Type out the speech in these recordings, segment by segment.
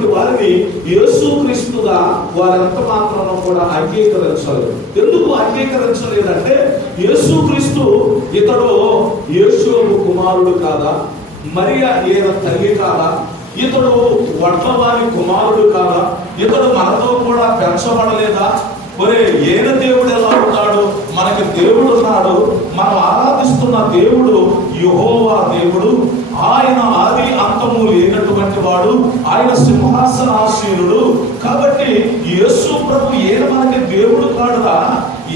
కలిగినటువంటి వారిని యేసుక్రీస్తుగా వారెంత మాత్రం కూడా అంగీకరించలేదు. ఎందుకు అంగీకరించలేదంటే యేసుక్రీస్తు ఇతడు యేషోబు కుమారుడు కాదా, మరియా ఈయన తల్లి కాదా, ఇతడు వడ్లవారి కుమారుడు కాదా, ఇతడు మనతో కూడా పెంచబడలేదా, ఒరే ఏన దేవుడు ఎలా ఉన్నాడు, మనకి దేవుడు ఉన్నాడు, మనం ఆరాధిస్తున్న దేవుడు యెహోవా దేవుడు, ఆయన ఆది అంతము లేనటువంటి వాడు, ఆయన సింహాసనాసీనుడు. కాబట్టి యేసు ప్రభు ఈయన మనకి దేవుడు కాడురా,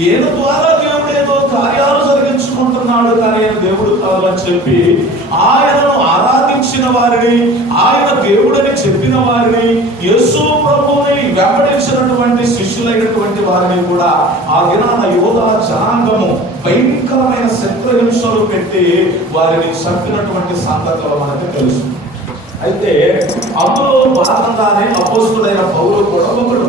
ఈయన ద్వారా దేవుడు ఏదో కార్యాలు జరిగించుకుంటున్నాడు కానీ ఆయన దేవుడు కాదు అని చెప్పి ఆయనను ఆరాధించిన వారిని, ఆయన దేవుడని చెప్పిన వారిని, యేసు ప్రభుని వెంబడించినటువంటి శిష్యులైనటువంటి వారిని కూడా ఆ దినాన యోధా జనాంగము భయంకరమైన శత్రుహింసలు పెట్టి వారిని చంపినటువంటి సంగతులు మనకు తెలుసు. అయితే అందులో భాగంగానే అపోస్తుడైన పౌలు కూడా ఒకడు.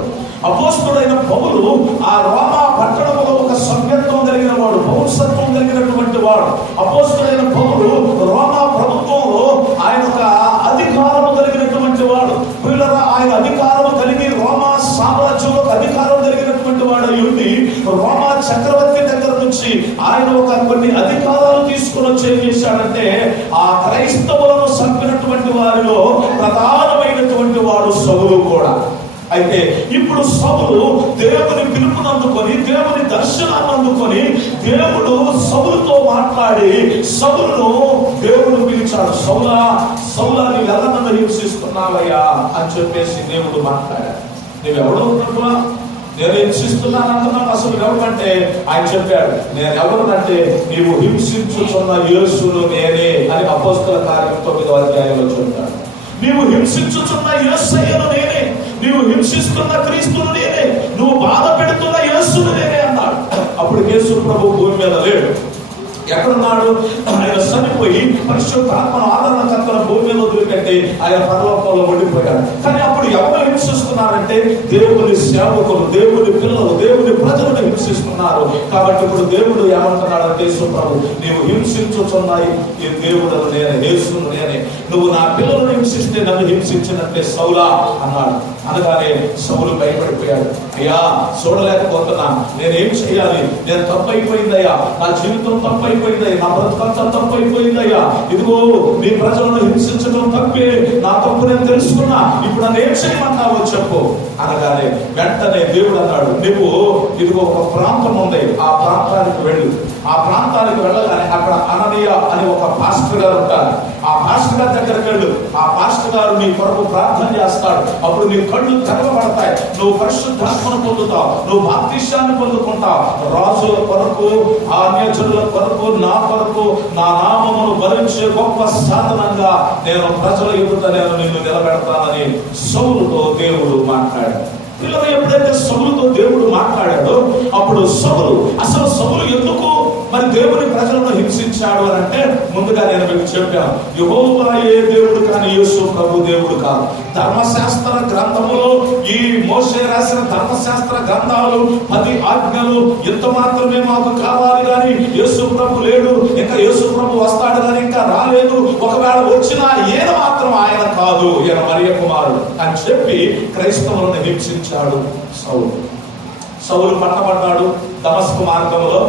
అపోస్తుడైన పౌలు ఆ రోమా పట్టణంలో ఒక సభ్యత్వం కలిగిన వాడు, పౌరసత్వం కలిగినటువంటి వాడు. అపోస్తుడైన పౌలు రోమా ప్రభుత్వంలో ఆయన ఒక అధికారం కలిగినటువంటి వాడు. పిల్లరా, ఆయన అధికారం కలిగి రోమా సామ్రాజ్యంలో అధికారం కలిగినటువంటి వాడు అయి ఉండి రోమా చక్రవర్తి దగ్గర నుంచి ఆయన ఒక కొన్ని అధికారాలు తీసుకుని వచ్చి ఏం చేశాడంటే ఆ క్రైస్తవులను చంపినటువంటి వారిలో ప్రధానమైనటువంటి వాడు సౌలు కూడా. అయితే ఇప్పుడు సౌలు దేవుని పిలుపును అందుకొని, దేవుని దర్శనాన్ని అందుకొని, దేవుడు సౌలుతో మాట్లాడి సౌలును దేవుడు పిలిచాడు. సౌలా సౌలా నీవు ఎలా నన్ను హింసిస్తున్నావయ్యా అని చెప్పేసి దేవుడు మాట్లాడాడు. నువ్వెవడో ఉన్నట్టువా, నేను హింసిస్తున్నాను అంటున్నాను, అసలు ఎవరంటే ఆయన చెప్పాడు, నేను ఎవరినంటే నీవు హింసించుచున్న యేసును నేనే అని అపోస్తల కార్యం 9వ అధ్యాయంలో చెప్తాడు. నీవు హింసించుచున్న యేసయ్యను నేనే, నీవు హింసిస్తున్న క్రీస్తును నేనే, నువ్వు బాధ పెడుతున్న యేసును నేనే అన్నాడు. అప్పుడు యేసు ప్రభు భూమి మీద లేడు, ఎక్కడున్నాడు? ఆయన చనిపోయి పరిశుద్ధాత్మను ఆదరణకర్తల భూమి మీద వదిలిపెట్టి ఆయన పరలోకంలో ఉండిపోయాడు. కానీ అప్పుడు ఎవరు హింసిస్తున్నారంటే దేవుని సేవకులు, దేవుని పిల్లలు, దేవుని ప్రజలను హింసిస్తున్నారు. కాబట్టి ఇప్పుడు దేవుడు ఏమంటున్నాడు? యేసు ప్రభు, నీవు హింసించుచున్నాయి ఈ దేవుడను నేనే, యేసును నేనే, నువ్వు నా పిల్లలను హింసిస్తే నన్ను హింసించినట్లే సౌలా అన్నాడు. అనగానే సౌలు భయపడిపోయాడు. అయ్యా చూడలేకపోతున్నా, నేనేం చేయాలి, నేను తప్పైపోయిందయ్యా, నా జీవితం తప్పైపోయిందయ్యా, నా బ్రతుకంతా తప్పైపోయిందయ్యా, ఇదిగో నీ ప్రజలను హింసించడం తప్పే, నా తప్పు నేను తెలుసుకున్నా, ఇప్పుడు నన్ను ఏం చేయమన్నావో చెప్పు అనగానే వెంటనే దేవుడు అన్నాడు, నువ్వు ఇదిగో ఒక ప్రాంతం ఉంది, ఆ ప్రాంతానికి వెళ్ళు. ఆ ప్రాంతానికి వెళ్ళగానే అక్కడ అననీయ అని ఒక పాస్టర్ గారు ఉంటారు. ఆ పాస్టర్ గారి దగ్గరికి వెళ్ళు. ఆ పాస్టర్ గారు నీ కొరకు ప్రార్థన చేస్తాడు. అప్పుడు నీ కళ్ళు తెరవబడతాయి, నువ్వు పరిశుద్ధాత్మను పొందుతావు, నువ్వు బాప్తిష్యాన్ని పొందుకుంటావు. రాజుల కొరకు, అన్యజనుల కొరకు, నా కొరకు, నా నామమును భరించే గొప్ప సాధనంగా నేను ప్రజల ఎదుట నేను నిన్ను నిలబెడతానని సౌలుతో దేవుడు మాట్లాడాడు. పిల్లలు ఎప్పుడైతే సౌలుతో దేవుడు మాట్లాడాడో అప్పుడు అసలు సౌలు ఎందుకు మరి దేవుని ప్రజలను హింసించాడు అని అంటే, ముందుగా నేను మీకు చెప్పాను, యెహోవాయే దేవుడు కానీ యేసు ప్రభు దేవుడు కాదు. ధర్మశాస్త్ర గ్రంథములో ఈ మోషే రాసిన ధర్మశాస్త్ర గ్రంథాలు 10 ఆజ్ఞలు ఇంత మాత్రమే మాకు కావాలి కానీ యేసు ప్రభు లేడు, ఇంకా యేసు ప్రభు వస్తాడు కానీ ఇంకా రాలేదు, ఒకవేళ వచ్చినా ఈయన మాత్రం ఆయన కాదు, ఈయన మరియ కుమారుడు అని చెప్పి క్రైస్తవులను హింసించాడు సౌలు పట్టబడ్డాడు. దమస్కు మార్గంలో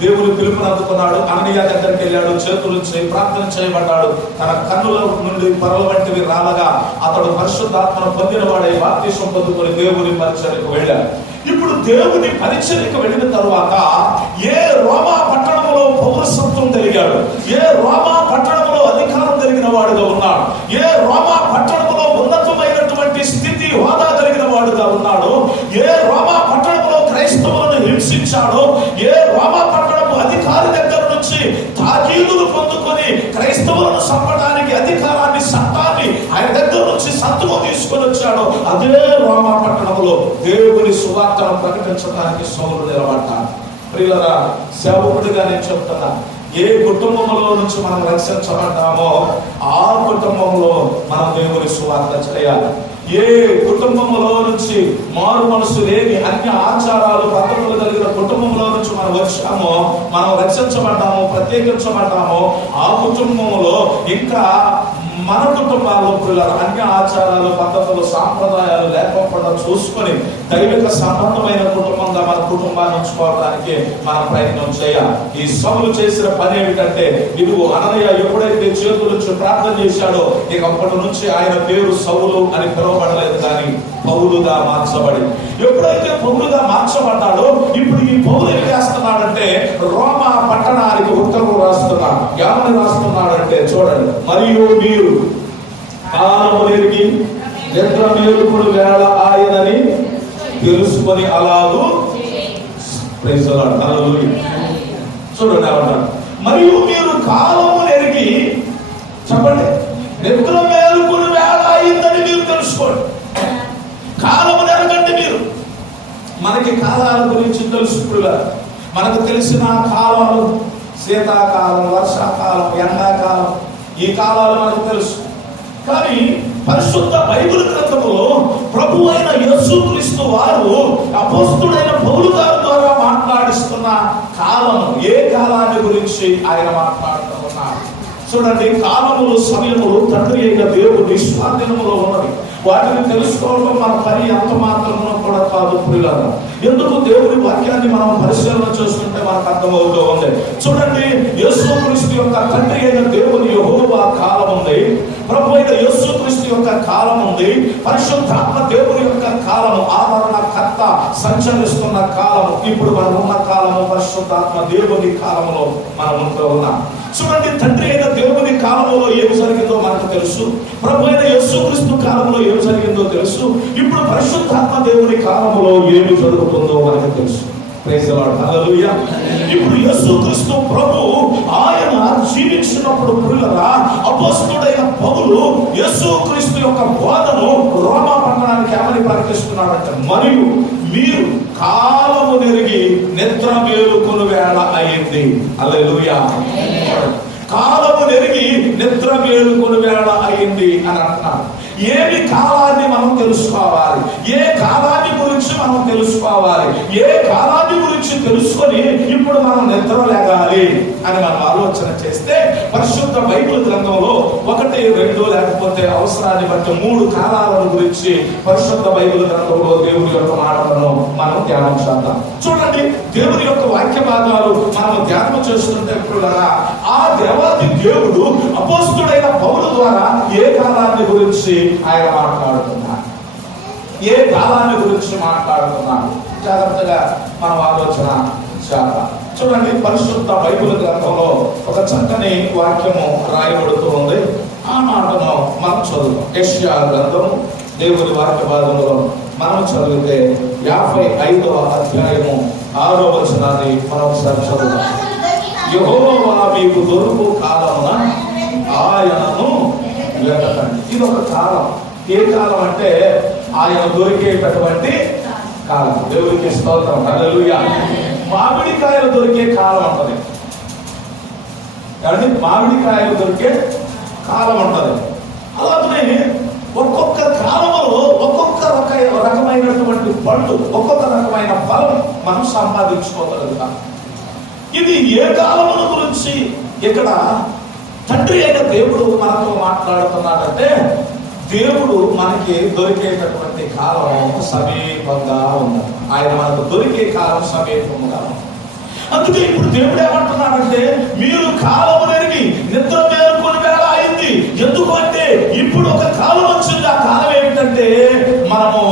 దేవుని పిలుపుని అందుకున్నాడు. అననీయ దగ్గరికి వెళ్ళాడు, చేతులు ప్రార్థన చేయబడ్డాడు. తన కన్నుల నుండి పొరల వంటివి రాలగా అతడు పరిశుద్ధాత్మను పొందిన వాడే బాప్తిసం పొందుకొని దేవుని పరిచర్యకు వెళ్ళాడు. ఇప్పుడు దేవుని పరిచర్యకు వెళ్ళిన తరువాత ఏ రోమా పట్టణంలో పౌరసత్వం కలిగాడు, ఏ రోమా పట్టణంలో అధికారం కలిగిన వాడుగా ఉన్నాడు, ఏ రోమా పట్టణంలో ఉన్నతమైనటువంటి స్థితి హోదా కలిగిన వాడుగా ఉన్నాడు, ఏ రోమా పట్టణంలో క్రైస్తవులను హింసించాడో, ఏ రోమా పట్టణపు అధికారి దగ్గర నుంచి తాకీదులు పొందుకొని క్రైస్తవులను చంపడానికి అధికారాన్ని, చట్టాన్ని ఆయన దగ్గర నుంచి సంతకం తీసుకొని వచ్చాడో అదే రోమా పట్టణంలో దేవుని సువార్తను ప్రకటించడానికి సౌలు నిలబడ్డాడు. ప్రియులారా, సేవకుడిగా నేను చెప్తున్నా, ఏ కుటుంబంలో నుంచి మనం రక్షించబడ్డామో ఆ కుటుంబంలో మనం దేవుని సువార్త చేయాలి. ఏ కుటుంబంలో నుంచి మారు మనసు లేని అన్య ఆచారాలు పద్ధతులు కలిగిన కుటుంబంలో నుంచి మనం వచ్చామో, మనం రక్షించబడ్డామో, ప్రత్యేకించబడ్డామో ఆ కుటుంబంలో ఇంకా మన కుటుంబాల్లో పిల్లలు అన్ని ఆచారాలు, పద్ధతులు, సాంప్రదాయాలు లేకపోకుండా చూసుకొని దైవిక సంబంధమైన కుటుంబంగా మన కుటుంబాన్ని ఉంచుకోవడానికి మనం ప్రయత్నం చేయాలి. ఈ సౌలు చేసిన పని ఏమిటంటే, ఇదిగో అననీయ ఎప్పుడైతే చేతుల నుంచి ప్రార్థన చేశాడో ఇక అప్పటి నుంచి ఆయన పేరు సౌలు అని పిలువబడలేదు, కానీ పౌలుగా మార్చబడి, ఎప్పుడైతే పౌలుగా మార్చబడ్డాడో ఇప్పుడు ఈ పౌలు ఏం చేస్తున్నాడంటే రోమా పట్టణానికి ఉత్తర్వులు రాస్తున్నాడు. ఏమని రాస్తున్నాడంటే చూడండి, మరియు మీరు కాలము ఎరిగి నిద్ర మేలుకుడు వేళ ఆయనని తెలుసుకొని అలాగూ చూడండి ఏమంటాడు, మరియు మీరు కాలము ఎరిగి, చెప్పండి, నిద్ర మేలుకుడు వేళ అయిందని మీరు తెలుసుకోండి. కాలము ఎరగండి మీరు. మనకి కాలాల గురించి తెలుసుకుగా, మనకు తెలిసిన కాలాలు శీతాకాలం, వర్షాకాలం, ఎండాకాలం, ఈ కాలాలు మనకు తెలుసు. కానీ పరిశుద్ధ బైబిల్ గ్రంథములో ప్రభు అయిన యేసుక్రీస్తు వారు అపోస్తుడైన పౌలు గారి ద్వారా మాట్లాడిస్తున్న కాలం, ఏ కాలాన్ని గురించి ఆయన మాట్లాడుతూ ఉన్నారు చూడండి. కాలములు, సమయములు తండ్రి అయిన దేవుని స్వాధీనములో ఉన్నవి. వాటిని తెలుసుకోవడం మన పని ఎంత మాత్రమో కూడా కాదు ప్రియులారా. ఎందుకు దేవుని వాక్యాన్ని మనం పరిశీలన చేసుకుంటే మనకు అర్థమవుతూ ఉంది. చూడండి, యేసుక్రీస్తు యొక్క తండ్రి అయిన దేవుని యెహోవా కాలం ఉంది, ప్రభు అయిన యేసుక్రీస్తు యొక్క కాలం ఉంది, పరిశుద్ధాత్మ దేవుని యొక్క కాలము, ఆదరణకర్త సంచరిస్తున్న కాలము, ఇప్పుడు మనం ఉన్న కాలము పరిశుద్ధాత్మ దేవుని కాలంలో మనం ఉంటూ ఉన్నాం. చూడండి, తండ్రి అయిన దేవుని కాలంలో ఏమి జరిగిందో మనకు తెలుసు, ప్రభు అయిన యేసుక్రీస్తు కాలంలో ఏమి జరిగిందో తెలుసు, ఇప్పుడు పరిశుద్ధాత్మ దేవుని కాలంలో ఏమి జరుగుతుందో మనకు తెలుసు. ప్రైజ్ ది లార్డ్, హల్లెలూయా. ఇప్పుడు యేసుక్రీస్తు ప్రభు ఆయన జీవించినప్పుడు ప్రియులారా, అపోస్తలుడైన పౌలు యేసుక్రీస్తు యొక్క బోధను రోమా పట్టణానికి ఏమని ప్రకటిస్తున్నాడంటే, మరియు మీరు కాలము నెరిగి నిద్ర మేలుకొను వేళ అయింది. హల్లెలూయా. కాలము నెరిగి నిద్ర మేలుకొను వేళ అయింది అని అంటున్నారు. ఏమి కాలాన్ని మనం తెలుసుకోవాలి, ఏ కాలాన్ని గురించి మనం తెలుసుకోవాలి, ఏ కాలాన్ని గురించి తెలుసుకొని ఇప్పుడు మనం నిద్ర లేగాలి అని మనం ఆలోచన చేస్తే, పరిశుద్ధ బైబిల్ గ్రంథంలో 1, 2 లేకపోతే అవసరాన్ని బట్టి 3 కాలాలను గురించి పరిశుద్ధ బైబిల్ గ్రంథంలో దేవుని యొక్క మాటలను మనం ధ్యానం చేద్దాం. చూడండి, దేవుని యొక్క వాక్య భాగాలు మనం ధ్యానం చేస్తుంటే ఆ దేవాది దేవుడు అపోస్తలుడైన పౌలు ద్వారా ఏ కాలాన్ని గురించి ఆయన మాట్లాడుతున్నారు, ఏ కాలాన్ని గురించి మాట్లాడుతున్నారు, జాగ్రత్తగా మనం ఆలోచన చేద్దాం. చూడండి, పరిశుద్ధ బైబిల్ గ్రంథంలో ఒక చక్కని వాక్యము రాయబడుతూ ఉంది. ఆ మాటను మనం చదువుతాం. యెషయా గ్రంథం దేవుని వాక్య భాగంలో మనం చదివితే 55వ అధ్యాయము 6వ వచనాన్ని మనం ఒకసారి చదువుతాం. యెహోవా మీకు దొరుకు కాలమున ఆయనను వెతకండి. ఇది ఒక కాలం. ఏ కాలం అంటే ఆయన దొరికేటటువంటి కాలం. దేవునికి స్తోత్రం, హల్లెలూయా. మామిడికాయలు దొరికే కాలం ఉంటది, కాబట్టి మామిడికాయలు దొరికే కాలం ఉంటది. అలాగే ఒక్కొక్క కాలంలో ఒక్కొక్క రకమైనటువంటి పళ్ళు, ఒక్కొక్క రకమైన ఫలం మనం సంపాదించుకోగలుగుతాం. ఇది ఏ కాలముల గురించి ఇక్కడ తండ్రి అయిన దేవుడు మనతో మాట్లాడుతున్నాడంటే, దేవుడు మనకి దొరికేటటువంటి కాలం సమీపంగా ఉంది. ఆయన మనకు దొరికే కాలం సమీపంగా ఉంది. అందుకే ఇప్పుడు దేవుడు ఏమంటున్నాడంటే, మీరు కాలము నెరిగి నిద్ర మేలుకొని వేళ అయింది. ఎందుకు అంటే ఇప్పుడు ఒక కాలం వచ్చింది. ఆ కాలం ఏమిటంటే మనము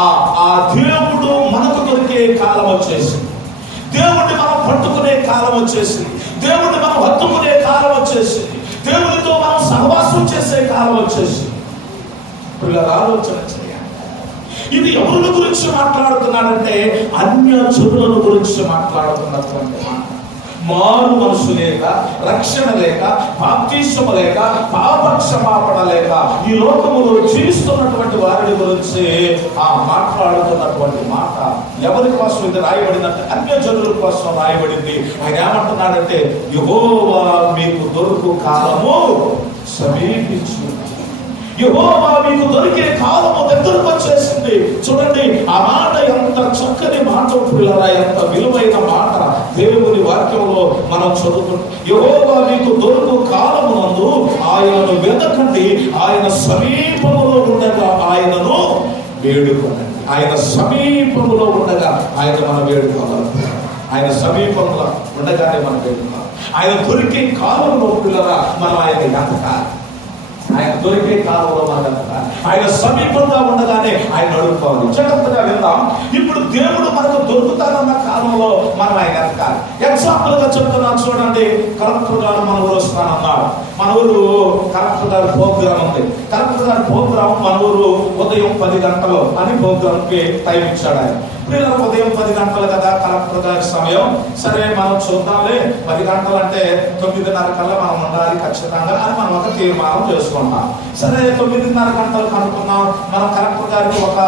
ఆ దేవుడు మనకు దొరికే కాలం వచ్చేసింది. దేవుడిని మనం పట్టుకునే కాలం వచ్చేసింది. దేవుడిని మనం హత్తుకునే కాలం వచ్చేసింది. దేవుడితో మనం సహవాసం చేసే కాలం వచ్చేసింది. పిల్లలు ఆలోచన చేయాలి. ఇది ఎవరి గురించి మాట్లాడుతున్నాడంటే అన్య జనుల గురించి మాట్లాడుతున్నటువంటి మాట. మారు మనసు లేక, రక్షణ లేక, బాప్తిస్మము లేక, పాపక్షమాపణ లేక ఈ లోకములో జీవిస్తున్నటువంటి వారి గురించి మాట్లాడుతున్నటువంటి మాట. ఎవరి కోసం ఇది రాయబడిందంటే అన్య జనుల కోసం రాయబడింది. ఆయన ఏమంటున్నాడంటే, యెహోవా మీకు దొరుకు కాలము సమీపించు. యెహోవా మీకు దొరికే కాలము దగ్గరకు వచ్చేసింది. చూడండి, ఆ మాట ఎంత చక్కని మాట పిల్లరా, ఎంత విలువైన మాట దేవుని వాక్యంలో మనం మనం చదువుతున్నాం. యెహోవా మీకు దొరుకు కాలమునందు ఆయనను వెతకండి, ఆయన సమీపములో ఉండగా ఆయనను వేడుకోండి. ఆయన సమీపములో ఉండగా ఆయన మనం వేడుకోవాలి. ఆయన సమీపంలో ఉండగానే మనం వేడుకోవాలి. ఆయన దొరికే కాలంలో పిల్లరా మనం ఆయన వెతకాలి. ఆయన దొరికే కాలంలో మనం వెతకాలి. ఆయన సమీపంగా ఉండగానే ఆయన అడుగుకోవాలి. జాగ్రత్తగా విందాం. ఇప్పుడు దేవుడు మనకు దొరుకుతానన్న కాలంలో మనం ఆయన వెతకాలి. ఎగ్జాంపుల్ గా చెప్తున్నాను చూడండి. కలెక్టర్ గారు మన ఊరు వస్తానన్నారు. మన ఊరు కలెక్టర్ గారి ప్రోగ్రామ్ ఉంది. కలెక్టర్ గారి ప్రోగ్రామ్ మన ఊరు ఉదయం 10 గంటలు అని ప్రోగ్రామ్ కి టైం ఇచ్చాడు ఆయన. ఉదయం 10 గంటలు కదా కలెక్టర్ గారి సమయం. సరే మనం చూద్దాంలే, 10 గంటలు అంటే 9:30 కల్లా మనం ఉండాలి ఖచ్చితంగా అని మనం ఒక తీర్మానం చేసుకుంటాం. సరే 9:30 గంటలకు అనుకున్నాం. మనం కలెక్టర్ గారికి ఒక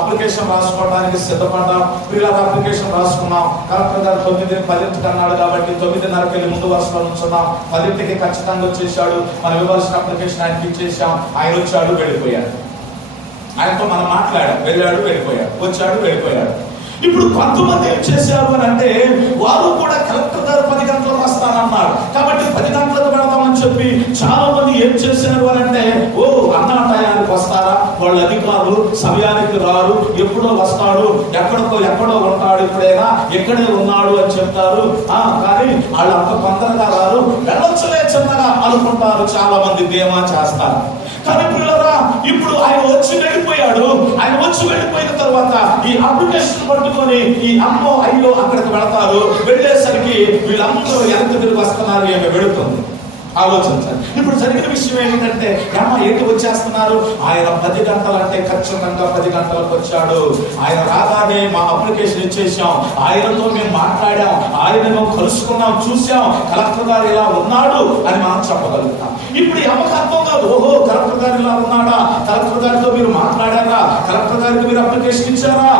అప్లికేషన్ రాసుకోవడానికి సిద్ధపడ్డాం. పిల్లల అప్లికేషన్ రాసుకున్నాం. కలెక్టర్ గారు 9:10 అన్నాడు కాబట్టి 9:30కి వెళ్ళి ముందు వరుసలో ఉంచున్నాం. 10కి ఖచ్చితంగా వచ్చేసాడు. మనం ఇవ్వాల్సిన అప్లికేషన్ ఆయనకి ఇచ్చేసాం. ఆయన వచ్చాడు, వెళ్ళిపోయాడు. ఆయనతో మనం మాట్లాడాం. వెళ్ళాడు, వెళ్ళిపోయాడు, వచ్చాడు, వెళ్ళిపోయాడు. ఇప్పుడు కొంతమంది ఏం చేశారు అని అంటే, వారు కూడా కలెక్టర్ గారు 10 గంటలకు వస్తానన్నారు కాబట్టి 10 గంటలకు వెళదామని చెప్పి చాలా మంది ఏం చేశారు అని అంటే, ఓ అన్నా టయానికి వస్తారా, వాళ్ళ అధికారులు సమయానికి రారు, ఎప్పుడో వస్తాడు, ఎక్కడో ఉంటాడు, ఇప్పుడైనా ఎక్కడే ఉన్నాడు అని చెప్తారు. కానీ వాళ్ళు అంత తొందరగా రారు, వెళ్ళొచ్చులే చిన్నగా అనుకుంటారు. చాలా మంది ధీమా చేస్తారు. కానీ పిల్లరా, ఇప్పుడు ఆయన వచ్చి వెళ్ళిపోయాడు. ఆయన వచ్చి వెళ్ళిపోయిన తర్వాత ఈ అప్లికేషన్ పట్టుకొని ఈ అమ్మో అయ్యో అక్కడికి వెళతారు. వెళ్ళేసరికి వీళ్ళందరూ ఎంత తిరిగి వస్తున్నారు, ఏమి వెళుతుంది. ఆలోచించాలి. ఇప్పుడు జరిగిన విషయం ఏంటంటే, ఏంటి వచ్చేస్తున్నారు, ఆయన 10 గంటలంటే ఖచ్చితంగా 10 గంటలకు వచ్చాడు. ఆయన రాగానే మా అప్లికేషన్ ఇచ్చేసాం, ఆయనతో మేము మాట్లాడాం, ఆయన మేము కలుసుకున్నాం, చూసాం, కలెక్టర్ గారు ఇలా ఉన్నాడు అని మనం చెప్పగలుగుతాం. ఇప్పుడు అమ్మకు అర్థం కాదు, ఓహో కలెక్టర్ గారు ఇలా ఉన్నాడా, కలెక్టర్ గారితో మీరు మాట్లాడారా, కలెక్టర్ గారికి మీరు అప్లికేషన్ ఇచ్చారా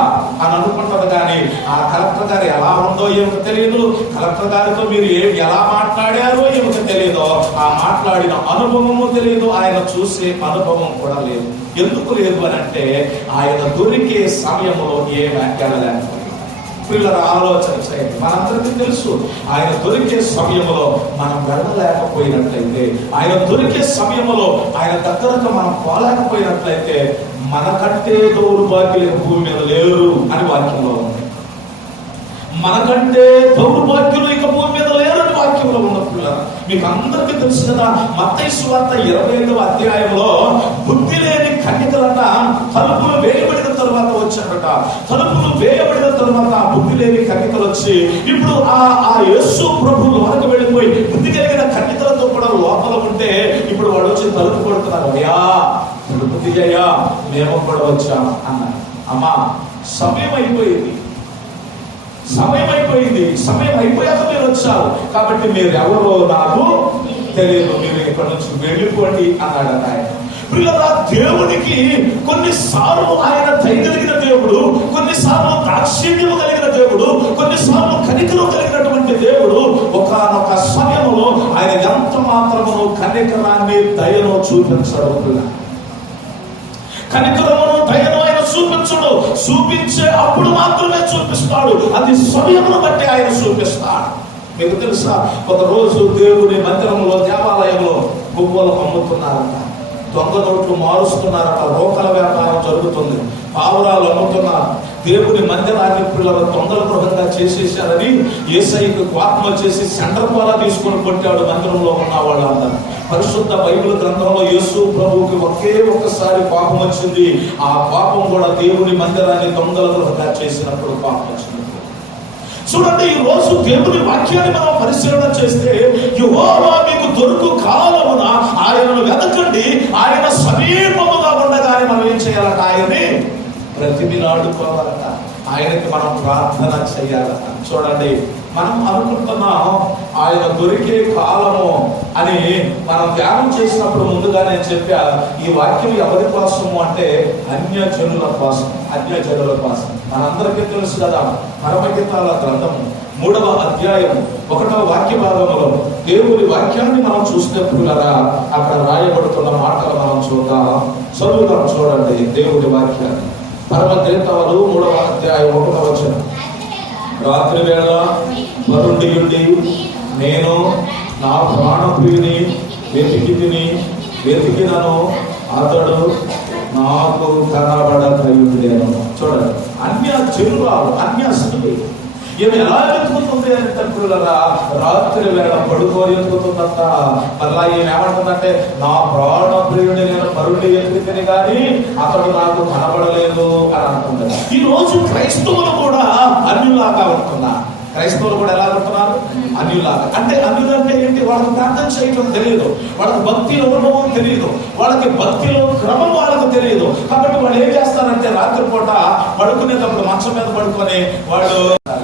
అని అనుకుంటారు. కానీ ఆ కలెక్టర్ గారు ఎలా ఉందో ఏమిటో తెలియదు, కలెక్టర్ గారితో మీరు ఎలా మాట్లాడారో ఏమిటో తెలియదు, ఆ మాట్లాడిన అనుభవము తెలియదు, ఆయన చూసే అనుభవం కూడా లేదు. ఎందుకు లేదు అని అంటే, ఆయన దొరికే సమయంలో ఏ వ్యాఖ్యానం లేకపోయింది. పిల్లల ఆలోచన చేయండి. మనందరికీ తెలుసు, ఆయన దొరికే సమయంలో మనం వెళ్ళలేకపోయినట్లయితే, ఆయన దొరికే సమయంలో ఆయన దగ్గరకు మనం పోలేకపోయినట్లయితే, మనకంటే దౌర్భాగ్యులు భూమి మీద లేరు అని వాక్యంలో ఉంది. మనకంటే దౌర్భాగ్యులు ఇక భూమి మీద లేరని వాక్యంలో ఉన్న పిల్లలు మీకు అందరికీ తెలుసు కదా. మత్తయి సువార్త 25వ అధ్యాయంలో బుద్ధి లేని కన్యకలట తలుపులు వేయబడిన తర్వాత వచ్చారట. తలుపులు వేయబడిన తర్వాత బుద్ధి లేని కన్యకలు వచ్చి ఇప్పుడు ఆ యేసు ప్రభువు వరకు వెళ్ళిపోయి బుద్ధి కలిగిన కన్యకలతో కూడా లోపల ఉంటే ఇప్పుడు వాడు వచ్చి తలుపు కొడుతున్నారు. అయ్యా బుద్ధి అయ్యా మేము కూడా వచ్చాం అన్నారు. అమ్మా సమయం అయిపోయింది, సమయం అయిపోయాక మీరు వచ్చారు కాబట్టి మీరు ఎవరో నాకు తెలియదు, మీరు ఇక్కడ నుంచి వెళ్ళిపోండి అన్నాడు ఆయన. పిల్లల దేవుడికి కొన్నిసార్లు ఆయన దయగలిగిన దేవుడు, కొన్నిసార్లు దాక్షిణ్యం కలిగిన దేవుడు, కొన్నిసార్లు కనికరం కలిగినటువంటి దేవుడు. ఒకానొక సమయంలో ఆయన ఎంత మాత్రము కనికరాన్ని దయను చూపించడం, కనికరమును దయను ఆయన చూపించడు. చూపించే అప్పుడు మాత్రమే చూపిస్తాడు, అది సమయమును బట్టి ఆయన చూపిస్తాడు. మీకు తెలుసా, ఒక రోజు దేవుని మందిరంలో దేవాలయంలో గువ్వలు అమ్ముతున్నారట, దొంగ నోట్లు మారుస్తున్నారట, రోకల వ్యాపారం జరుగుతుంది, పావురాలు అమ్ముతున్నారు. దేవుని మందిరాన్ని పిల్లలు దొంగల గృహంగా చేసేసారని యేసయ్యకు కోపం చేసి సెంటర్పాలా తీసుకొని కొట్టాడు మందిరంలో ఉన్న వాళ్ళందరూ. పరిశుద్ధ బైబిల్ గ్రంథంలో యేసు ప్రభువుకి ఒక్కసారి పాపం వచ్చింది. ఆ పాపం కూడా దేవుని మందిరాన్ని దొంగల గృహంగా చేసినప్పుడు పాపం వచ్చింది. చూడండి, ఈ రోజు దేవుని వాక్యాన్ని మనం పరిశీలన చేస్తే, యెహోవా మీకు దొరుకు కాలమున ఆయనను వెతకండి, ఆయన సమీపముగా ఉండగానే మనం ఏం చేయాలట, ఆయన్ని ప్రతిదినాడుకోవాలట, ఆయనకి మనం ప్రార్థన చేయాలట. చూడండి, మనం అనుకుంటున్నాం ఆయన దొరికే కాలము అని మనం ధ్యానం చేసినప్పుడు ముందుగా నేను చెప్పా, ఈ వాక్యం ఎవరి కోసము అంటే అన్యజనుల కోసం. మనందరికీ తెలుసు కదా, పరమగీతాల గ్రంథము 3వ అధ్యాయం 1వ వాక్య భాగంలో దేవుని వాక్యాన్ని మనం చూసినప్పుడు అక్కడ రాయబడుతున్న మాటలు మనం చదువుతాం. చూడండి దేవుని వాక్యాన్ని. పరమగీతాలు 3వ అధ్యాయం 1వ వచనం. రాత్రి వేళ వరుండి నేను నా ప్రాణప్రియుని వెతికినను అతడు నాకు కనబడకయుండెను. చూడండి, అన్య జనురాలు, అన్య స్త్రీ ఈమె ఎలా ఎత్తుకుతుంది అని తప్పులరా రాత్రి వేళ పడుకొని ఎత్తుకుతుందంట. మళ్ళా ఈమె ఏమంటుందంటే నా ప్రాణప్రియుడిని నేను పరుణ్ణి వెతికిని కానీ అతడు నాకు కనబడలేదు అని అంటుంది. ఈ రోజు క్రైస్తవులు కూడా అన్యులాగా ఉంటున్నారు. క్రైస్తవులు కూడా ఎలా ఉంటున్నారు? అన్యులాగా. అంటే అన్యులంటే ఏంటి? వాళ్ళకి ప్రార్థన చేయటం తెలియదు, వాళ్ళకి భక్తి అనుభవం తెలియదు, వాళ్ళకి భక్తిలో క్రమం వాళ్ళకి తెలియదు. కాబట్టి వాళ్ళు ఏం చేస్తారంటే రాత్రిపూట పడుకునేటప్పుడు మంచం మీద పడుకొని వాళ్ళు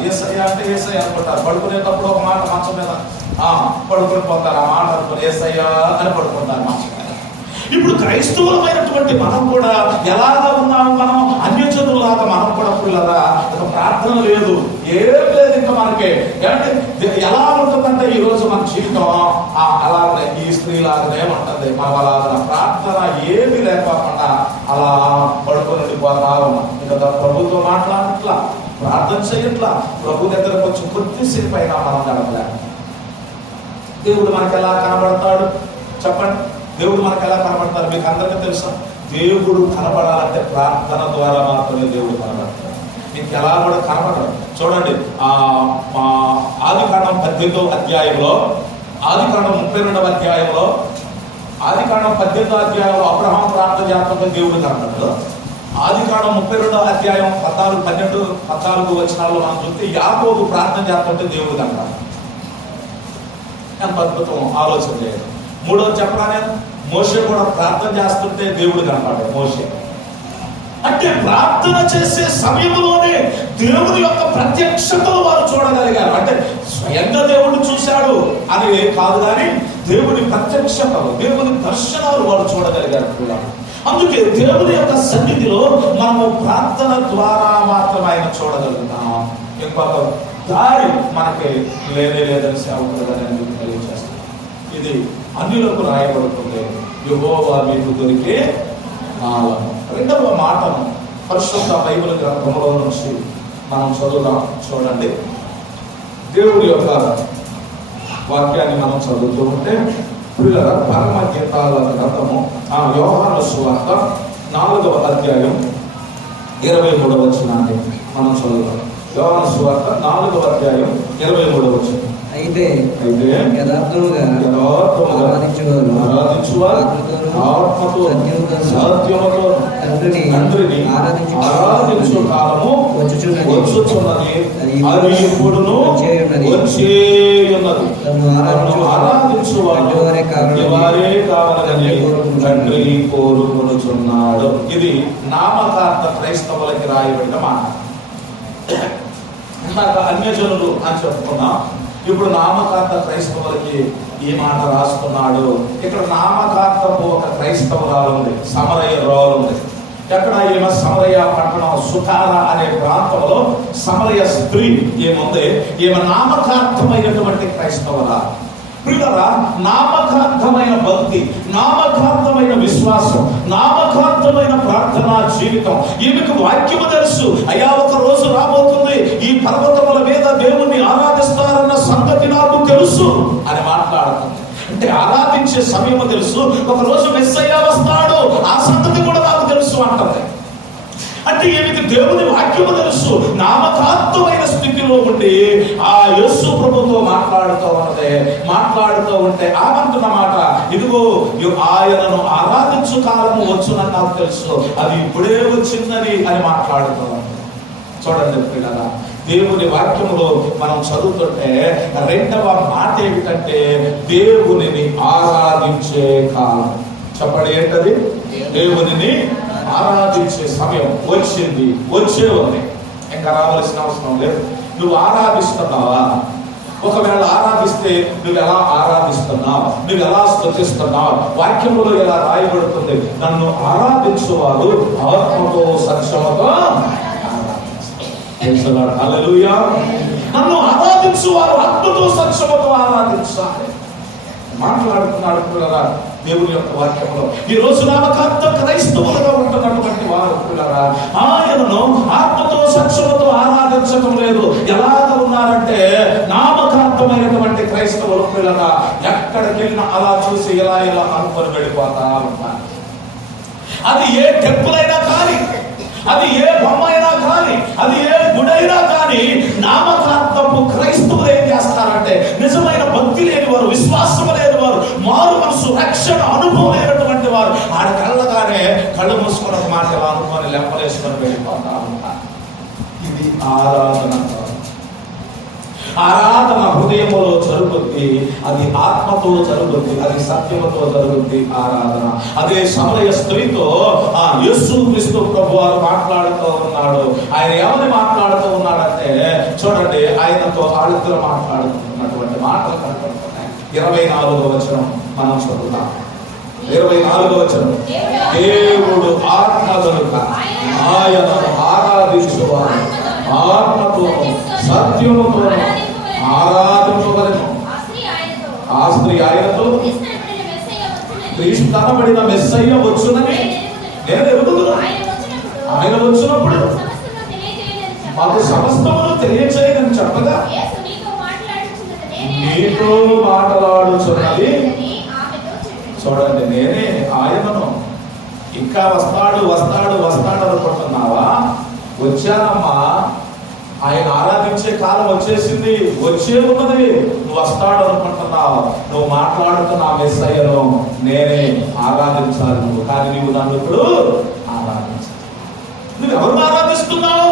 ఏసయ్య అంటే ఏసయ్య అనుకుంటారు. పడుకునేటప్పుడు ఒక మాట మంచం మీద పడుకొని పోతారు, ఆ మాట అనుకుని ఏసయ్య అని పడుకుంటారు మంచం మీద. ఇప్పుడు క్రైస్తవులమైనటువంటి మనం కూడా ఎలాగా ఉన్నాము? మనం అన్యజనులాగా మనం కూడా పిల్లరా ఒక ప్రార్థన లేదు, ఏం లేదు ఇంకా మనకి. ఎలా ఉంటుందంటే ఈ రోజు మన జీవితం అలాగే ఈ స్త్రీలాగానే ఉంటుంది. మనం అలాగా ప్రార్థన ఏమీ లేకపోకుండా అలా పడుకొని ఉండిపోతా ఉన్నాం. ఇంకా ప్రభుత్వం మాట్లాడట్లా, ప్రార్థన చేయట్లా, ప్రభు దగ్గరకు వచ్చి కొద్దిసేపు అయినా మనం గడపలే. దేవుడు మనకి ఎలా కనబడతాడు చెప్పండి? దేవుడు మనకు ఎలా కనబడతారు? మీకు అందరికీ తెలుసా? దేవుడు కనబడాలంటే ప్రార్థన ద్వారా మాత్రమే దేవుడు కనబడతాడు. మీకు ఎలా కూడా కనబడరు. చూడండి, ఆదికాండం 18వ అధ్యాయంలో, ఆదికాండం 32వ అధ్యాయంలో, ఆదికాండం 18వ అధ్యాయంలో అబ్రహాం ప్రార్థన చేస్తుంటే దేవుడు కనబడదు. ఆదికాండం 32వ అధ్యాయం 14, 12, 14 వచనాల్లో మనం చూస్తే యాకోబు ప్రార్థన చేస్తుంటే దేవుడు కనబడదు. ఎంత అద్భుతం ఆలోచన లేదు. మూడోది చెప్పరానే, మోషే కూడా ప్రార్థన చేస్తుంటే దేవుడు కనపడ్డాడు. మోషే అంటే ప్రార్థన చేసే సమయంలోనే దేవుని యొక్క ప్రత్యక్షతలు వారు చూడగలిగారు. అంటే స్వయంగా దేవుడు చూశాడు అని కాదు, కానీ దేవుని ప్రత్యక్షతలు, దేవుని దర్శనాలు వారు చూడగలిగారు. అందుకే దేవుని యొక్క సన్నిధిలో మనము ప్రార్థన ద్వారా మాత్రం ఆయన చూడగలుగుతాం. ఇంకొక దారి మనకి లేదని సేవకులుగా నేను తెలియజేస్తాను. ఇది అన్యులకు రాయబడుతుంది, యెహోవా మీకు దొరికే నామము. రెండవ మాటను పరిశుద్ధ బైబిల్ గ్రంథంలో నుంచి మనం చదువుదాం. చూడండి, దేవుడి యొక్క వాక్యాన్ని మనం చదువుతూ ఉంటే ప్రియుల పరమ గీతాల గ్రంథము యోహాను సువార్త 4వ అధ్యాయం 23వ వచనాన్ని మనం చదువుదాం. యోహాను సువార్త 4వ అధ్యాయం 23వ వచనం. అయితే యథార్థముగా ఆరాధించువారు ఆత్మతో సత్యముతో తండ్రిని ఆరాధించు కాలము వచ్చుచున్నది, అది ఇప్పుడును వచ్చేయున్నది. ఆరాధించువారు వారే కావాలని తండ్రి కోరుకొనుచున్నాడు. ఇది నామకార్థ క్రైస్తవులకి రాయబడిన మాట. ఇందాక అన్యజనులు అని చెప్పుకున్నాం, ఇప్పుడు నామకార్థ క్రైస్తవులకి ఈ మాట రాస్తున్నాడు. ఇక్కడ నామకార్థపు ఒక క్రైస్తవురాలు ఉంది, సమరయురాలు ఉంది. ఎక్కడ ఈమె సమరయ పట్టణం సుకార అనే ప్రాంతంలో సమరయ స్త్రీ ఏముంది, ఈమె నామకార్థమైనటువంటి క్రైస్తవురాలు. ప్రియులారా, నామకార్థమైన భక్తి, నామకార్థమైన విశ్వాసం, నామకార్థమైన ప్రార్థనా జీవితం. ఈమెకు వాక్యము తెలుసు, అయ్యా ఒక రోజు రాబోతుంది ఈ పర్వతముల మీద దేవుణ్ణి ఆరాధిస్తారన్న సంగతి నాకు తెలుసు అని మాట్లాడుతుంది. అంటే ఆరాధించే సమయము తెలుసు, ఒక రోజు మెస్సయ్య వస్తాడు ఆ సంగతి కూడా నాకు తెలుసు అంటుంది. అంటే ఈమెకి దేవుని వాక్యము తెలుసు. నామకార్థమైన స్థితిలో ఉండి ఆ యేసు ప్రభుతో మాట్లాడుతూ ఉంటే ఆమంటున్న మాట, ఇదిగో ఆయనను ఆరాధించు కాలము వచ్చునని నాకు తెలుసు, అది ఇప్పుడే వచ్చిందని అని మాట్లాడుతూ ఉంది. చూడండి పిల్లల, దేవుని వాక్యములో మనం చదువుతుంటే రెండవ మాట ఏమిటంటే దేవునిని ఆరాధించే కాలం. చెప్పండి, ఏంటది? దేవునిని ఆరాధించే సమయం వచ్చింది, వచ్చే ఉంది, ఇంకా రావాల్సిన అవసరం లేదు. నువ్వు ఆరాధిస్తున్నావా? ఒకవేళ ఆరాధిస్తే నువ్వు ఎలా ఆరాధిస్తున్నావు, నువ్వు ఎలా స్తుతిస్తున్నావు? వాక్యములో ఎలా రాయబడుతుంది? నన్ను ఆరాధించువారు ఆత్మతో సత్యముతో హల్లెలూయా. నన్ను ఆరాధించువారు ఆత్మతో సత్యముతో ఆరాధించాలి మాట్లాడుతున్నాడు పిల్లరా దేవుని యొక్క వాక్యంలో. ఈ రోజు నామకార్థ క్రైస్తవులుగా ఉంటున్నటువంటి వారు పిల్లరా ఆయనను ఆత్మతో సత్యముతో ఆరాధించటం లేదు. ఎలాగ ఉన్నారంటే నామకార్థమైనటువంటి క్రైస్తవ పిల్లగా ఎక్కడికి వెళ్ళినా అలా చూసి ఇలా ఇలా అనుకొని వెళ్ళిపోతా ఉంటారు. అది ఏ టెంపుల్ అయినా కానీ, అది ఏ బొమ్మ అయినా కానీ, అది ఏ గుడైనా కానీ, నామకార్థపు క్రైస్తవులు ఏం చేస్తారంటే నిజమైన భక్తి లేని వారు, విశ్వాసం లేని వారు, మారు మనసు రక్షణ అనుభవం లేనటువంటి వారు ఆడ కళ్ళగానే కళ్ళు మూసుకొని ఒక మాట ఎలా అనుకొని లెంపలేసుకొని వెళ్ళిపోతా ఉంటారు. ఇది ఆరాధన. ఆరాధన హృదయంలో జరుగుద్ది, అది ఆత్మతో జరుగుద్ది, అది సత్యముతో జరుగుద్ది ఆరాధన. అదే సమరయ స్త్రీతో యేసుక్రీస్తు ప్రభువారు మాట్లాడుతూ ఉన్నాడు. ఆయన ఎవరిని మాట్లాడుతూ ఉన్నాడంటే చూడండి, ఆయనతో ఆళ్ళిద్దరు మాట్లాడుతున్నటువంటి మాటలు కనపడుతున్నాయి. 24వ వచనం మనం చదువుతాం. 24వ వచనం, దేవుడు ఆత్మ కనుక ఆయనను ఆరాధించువారు ఆత్మతోను సత్యముతోను ఆరాధించవలెను. ఆ స్త్రీ ఆయనతో, క్రీస్తు అనబడిన మెస్సయ్య వచ్చునని నేను ఎరుగుదును. ఆయన వచ్చినప్పుడు మాకు సమస్తమును తెలియచేయని చెప్పగా, నీతో మాట్లాడుచున్నది చూడండి నేనే ఆయనను. ఇంకా వస్తాడు వస్తాడు వస్తాడు అనుకుంటున్నావా? వచ్చానమ్మా, ఆయన ఆరాధించే కాలం వచ్చేసింది, వచ్చే ఉన్నది. నువ్వు వస్తాడు అనుకుంటున్నావు, నువ్వు మాట్లాడుతున్న మెస్సయ్యను నేనే ఆరాధించాలి నువ్వు. కానీ నువ్వు నన్ను ఇప్పుడు ఆరాధించాలి. నువ్వు ఎవరిని ఆరాధిస్తున్నావు?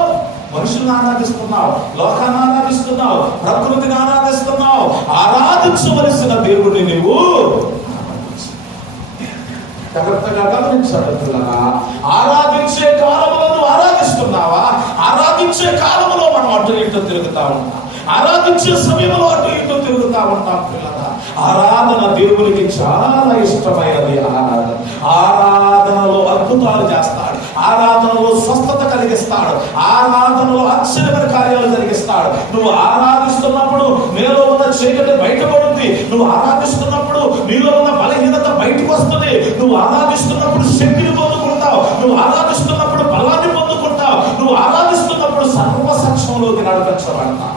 మనుషులను ఆరాధిస్తున్నావు, లోకాన్ని ఆరాధిస్తున్నావు, ప్రకృతిని ఆరాధిస్తున్నావు. ఆరాధించవలసిన దేవుడిని నువ్వు జాగ్రత్తగా గమనించాడు పిల్లగా. ఆరాధించే కాలంలో నువ్వు ఆరాధిస్తున్నావా? ఆరాధించే కాలంలో మనం అటు ఇటు తిరుగుతా ఉంటాం, ఆరాధించే సమయంలో అటు ఇటు తిరుగుతా ఉంటాం పిల్లగా. ఆరాధన దేవునికి చాలా ఇష్టమైనది. ఆరాధనలో అద్భుతాలు చేస్తాడు, ఆరాధనలో స్వస్థత కలిగిస్తాడు, ఆరాధనలో ఆశ్చర్యమైన కార్యాలు జరిగిస్తాడు. నువ్వు ఆరాధిస్తున్నప్పుడు నీలో ఉన్న చీకటి బయటపడుతుంది, నువ్వు ఆరాధిస్తున్నప్పుడు నీలో ఉన్న బలహీనత బయటకు వస్తుంది, నువ్వు ఆరాధిస్తున్నప్పుడు శక్తిని పొందుకుంటావు, నువ్వు ఆరాధిస్తున్నప్పుడు బలాన్ని పొందుకుంటావు, నువ్వు ఆరాధిస్తున్నప్పుడు సర్వసక్షంలోకి నడిపించబడతావు.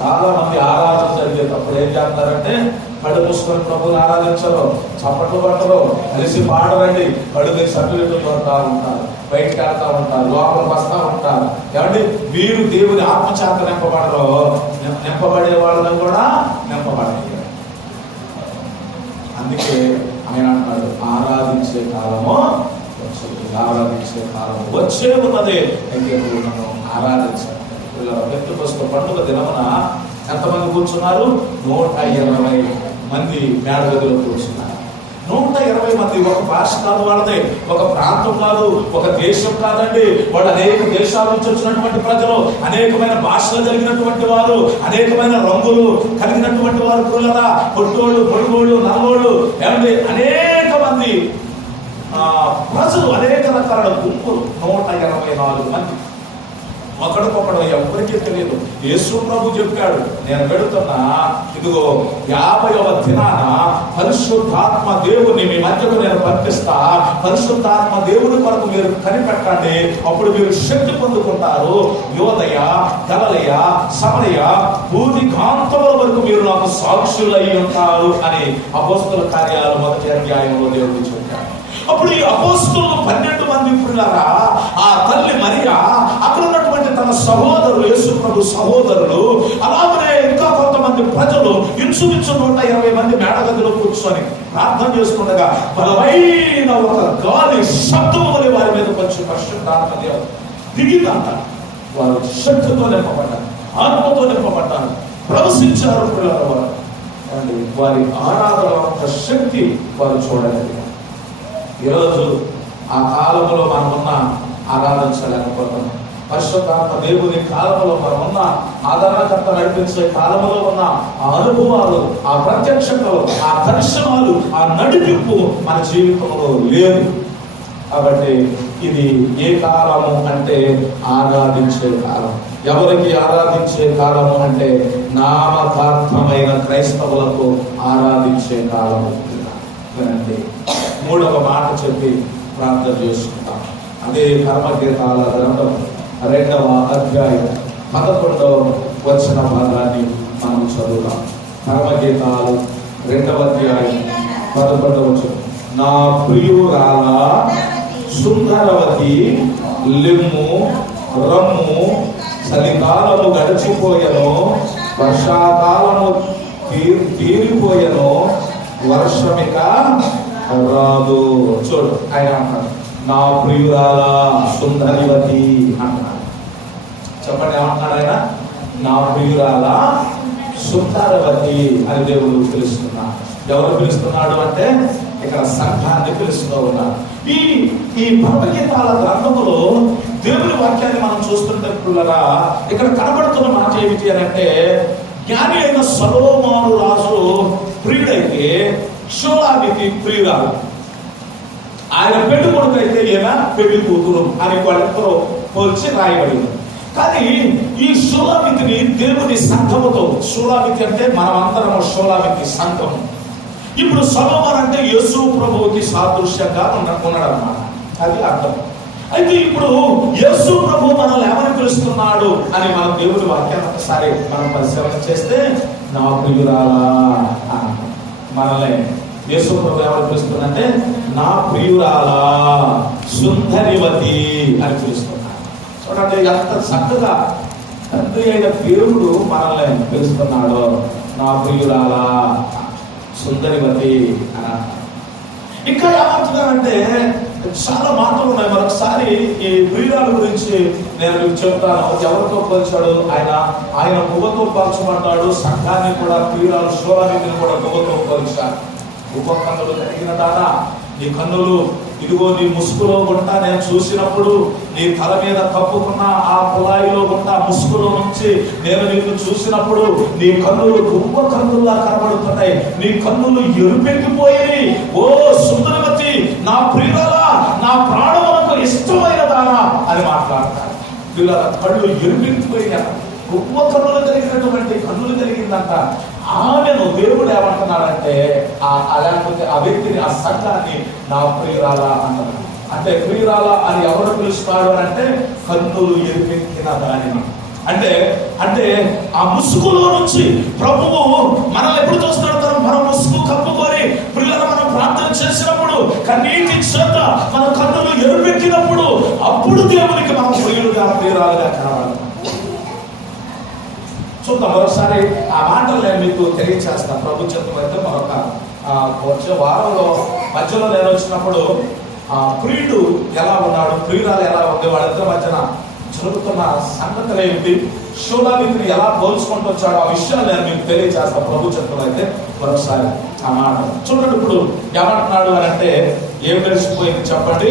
చాలా మంది ఆరాధన జరిగేటప్పుడు ఏం చేస్తారంటే కళ్ళు మూసుకొని ప్రభుని ఆరాధించరు, చప్పట్లు పట్టరు, కలిసి పాడరండి, కళ్ళు మీద సర్టిఫికెట్లు పడుతూ ఉంటారు, బయటకు వెళ్తా ఉంటారు, లోపలికి వస్తూ ఉంటారు. ఏమంటే వీరు దేవుని ఆత్మచేత నింపబడరు, నింపబడే వాళ్ళని కూడా నింపబడలేదు. అందుకే ఆయన అంటాడు ఆరాధించే కాలము వచ్చింది, ఆరాధించే కాలం వచ్చే ఉన్నది. అయితే నువ్వు నన్ను ఆరాధించాలి. పెద్దకొస్త పండుగ దినమున ఎంతమంది కూర్చున్నారు? 120 మంది మేడగదిలో కూర్చున్నారు. 120 మంది. ఒక భాష కాదు వాళ్ళది, ఒక ప్రాంతం కాదు, ఒక దేశం కాదండి. వాళ్ళు అనేక దేశాల నుంచి వచ్చినటువంటి ప్రజలు, అనేకమైన భాషలు కలిగినటువంటి వారు, అనేకమైన రంగులు కలిగినటువంటి వారు. పిల్లరా, పొట్టోళ్ళు, పొడుగోళ్ళు, నల్లోళ్ళు, ఏమండి అనేక మంది ప్రజలు, అనేక రకాల గుంపులు. 124 మంది. ఒకడికొకడు ఎవరికీ తెలియదు. యేసు ప్రభు చెప్పాడు, నేను వెళుతున్నా, ఇదిగో 50వ దినాన పరిశుద్ధాత్మ దేవుని మీ మధ్యకు నేను పంపిస్తా, పరిశుద్ధాత్మ దేవుని కొరకు మీరు కనిపెట్టండి, అప్పుడు మీరు శక్తి పొందుకుంటారు. యోదయ, గలిలయ, సమరయ, భూమి కాంతముల వరకు మీరు నాకు సాక్షులై ఉంటారు అని అపోస్తల కార్యాలు 1వ అధ్యాయంలో దేవుడు చెప్పాడు. అప్పుడు ఈ అపోస్తలులు 12 మంది పిల్లరా, ఆ తల్లి మరియా, అక్కడ ఉన్నటువంటి తన సహోదరులు, యేసు ప్రభు సహోదరులు, అలాగనే ఇంకా కొంతమంది ప్రజలు, ఇంచుమించు 120 మంది మేడగదిలో కూర్చొని ప్రార్థన చేసుకుండగా బలమైన ఒక గాలి శబ్దము వలె వారి మీద కొంచెం పరిశుద్ధాత్మ దిగిందంట. వారు శక్తితో నింపబడ్డారు, ఆత్మతో నింపబడ్డారు, ప్రవశించారు పిల్లల వారు. వారి ఆరాధన యొక్క శక్తి వారు చూడలేదు. ఈరోజు ఆ కాలంలో మనం ఉన్న ఆరాధించలేకపోతున్నాం. పరిశుద్ధాత్మ దేవుని కాలంలో మనం ఉన్న, ఆదరణకర్త నడిపించే కాలంలో ఉన్న ఆ అనుభవాలు, ఆ ప్రత్యక్షతలు, ఆ దర్శనాలు, ఆ నడిపింపు మన జీవితంలో లేదు. కాబట్టి ఇది ఏ కాలము అంటే ఆరాధించే కాలం. ఎవరికి ఆరాధించే కాలము అంటే నామకార్థమైన క్రైస్తవులకు ఆరాధించే కాలము. మూడవ మాట చెప్పి ప్రార్థన చేసుకుంటాం. అదే కర్మగీతాల గ్రంథం 2వ అధ్యాయం 11వ వచన భాగాన్ని మనం చదువుతాం. పరమగీతాలు 2వ అధ్యాయం 11వ వచనం. నా ప్రియురాల సుందరవతి లెమ్ము రమ్ము, చలికాలము గడిచిపోయెను, వర్షాకాలము తీరిపోయెను, వర్షమిక రాదు. చూడు ఆయన అంటారు, నా ప్రియురాల సుందరివతి అంటున్నాడు. చెప్పండి, ఏమంటున్నాడు ఆయన? నా ప్రియురాల సుందరవతి అని దేవుడు పిలుస్తున్నాడు. ఎవరు పిలుస్తున్నాడు అంటే ఇక్కడ సంఘాన్ని పిలుస్తూ ఉన్నారు. ఈ పరమగీతాల గ్రంథములో దేవుని వాక్యాన్ని మనం చూస్తుంటే పిల్లరా, ఇక్కడ కనబడుతున్న మాట ఏమిటి అని అంటే, జ్ఞాని అయిన సొలొమోను రాజు ప్రియుడైతే షూలామితి ప్రియురాలు, ఆయన పెళ్లి కొడుకు అయితే ఈయన పెళ్లి కూతురు అని వాళ్ళిద్దరూ పోల్చి రాయబడింది. కానీ ఈ షూలామితిని దేవుని సంఘముతో, షూలామితి అంటే మనమందరము షూలామితి సంఘం. ఇప్పుడు సొలొమోను అంటే యేసు ప్రభువుకి సాదృశ్యంగా ఉన్నాడన్నమాట, అది అర్థం. అయితే ఇప్పుడు యేసు ప్రభు మనల్ని ఏమని పిలుస్తున్నాడు అని మన దేవుని వాక్యాన్ని ఒకసారి మనం పరిశీలన చేస్తే, నా ప్రియురాలా, మనల్ని యేసు ప్రభు ఏమని పిలుస్తున్నాడంటే నా ప్రియురాలా సుందరివతి అని పిలుస్తున్నాడు. చూడండి ఎంత చక్కగా తండ్రి అయిన దేవుడు మనల్ని పిలుస్తున్నాడు, నా ప్రియురాలా సుందరివతి అని. ఇంకా ఏమంటున్నారంటే చాలా మాటలు ఉన్నాయి. మరొకసారి ఈ ప్రియురాల గురించి నేను మీకు చెప్తాను. ఎవరితో పోల్చాడు ఆయన గువ్వతో పోల్చమంటాడు. సంఘాన్ని కూడా ప్రియురాలు షూలామితిని కూడా గువ్వతో పోల్చాడు. గువ్వ కన్నులు కలిగిన దానా, నీ కన్నులు ఇదిగో నీ ముసుగులో గుంట నేను చూసినప్పుడు, నీ తల మీద కప్పుకున్న ఆ కుళాయిలో గుంట ముసుగులో నుంచి నేను నిన్ను చూసినప్పుడు నీ కన్నులు గువ్వ కన్నుల్లా కనబడుతున్నాయి, నీ కన్నులు ఎరుపెక్కిపోయి, ఓ సుందరవతి, నా ప్రియురాలా, నా ప్రాణములకు ఇష్టమైన దానా అని మాట్లాడతారు. పిల్లల కళ్ళు ఎరుపెక్కిపోయిన గువ్వ కన్నులు కలిగినటువంటి కన్నులు కలిగిందంట. ఆమెను దేవుడు ఏమంటున్నాడంటే లేకపోతే ఆ వ్యక్తిని, ఆ సంఘాన్ని నా ప్రియురాలా అంటున్నాడు. అంటే ప్రియురాలా అని ఎవరు పిలుస్తాడు అంటే కన్నులు ఎరుపెక్కిన దానిని. అంటే ఆ ముసుగులో నుంచి ప్రభువు మనల్ని ఎప్పుడు చూస్తాడు? మనం ముసుగు కప్పుకొని ప్రియుల మనం ప్రార్థన చేసినప్పుడు, కన్నీటి చేత మన కన్నులు ఎరుపెక్కినప్పుడు, అప్పుడు దేవునికి మనం ప్రియులుగా ప్రియురాలుగా కనబడాలి. చూద్దాం మరొకసారి ఆ మాటలు నేను మీకు తెలియచేస్తాను. ప్రభు చిత్తమైతే మరొక వచ్చే వారంలో మధ్యలో నేను వచ్చినప్పుడు ప్రియుడు ఎలా ఉన్నాడు, ప్రియురాలు ఎలా ఉంది, వాళ్ళిద్దరి మధ్యన జరుగుతున్న సంగతులు ఏమిటి, షూలామితిని ఎలా పోల్చుకుంటూ వచ్చాడో ఆ విషయాలు నేను మీకు తెలియచేస్తాను. ప్రభు చిత్తమైతే మరొకసారి ఆ మాట చూడండి. ఇప్పుడు ఏమంటున్నాడు అని అంటే, ఏం గడిచిపోయింది చెప్పండి?